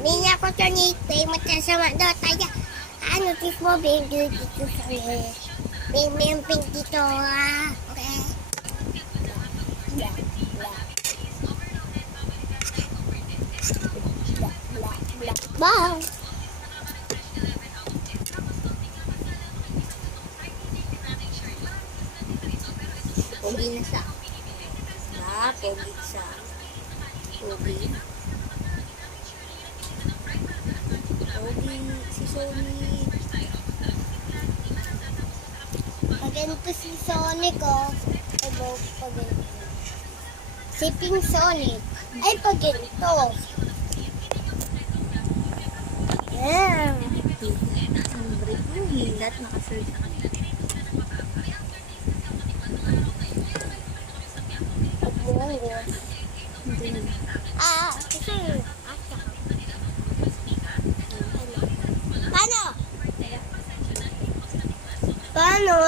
Niya ko to ni Tay matasama daw tayo. Ano tis mo baby dito sa Bing pink dito Okay. Bye. Pogi na siya. Pogi siya. Pogi. Pogi si Sonic. Paganto si Sonic paganto. Si Pink Sonic. Ay paganto. Yeah. Ang break yung hilat nakasearch. Kasi Paano?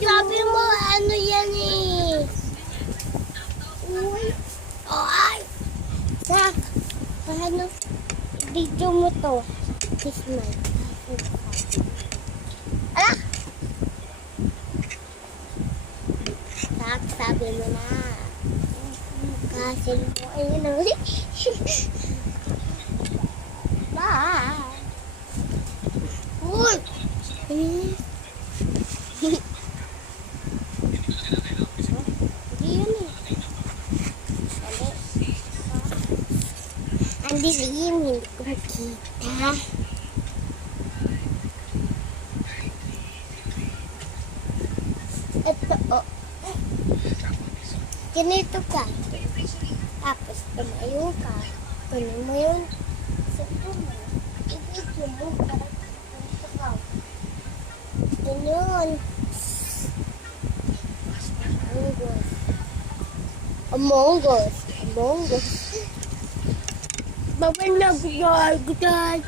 Sabi mo, ano yan eh? Uy. Ay. Sak. Paano? Video mo to. Kiss my. Ala! Sak, sabi mo na. Kasi mo, ayun na ulit. Bye. Uy! Ang dilim, hindi ko makita. Ito, ganito ka. Tapos, tumayo ka. Tuloy mo yun. Sa tumo. I-video mo. Parang ganito ka. Ganyan. Among Us. Among Us. Baba na, guys.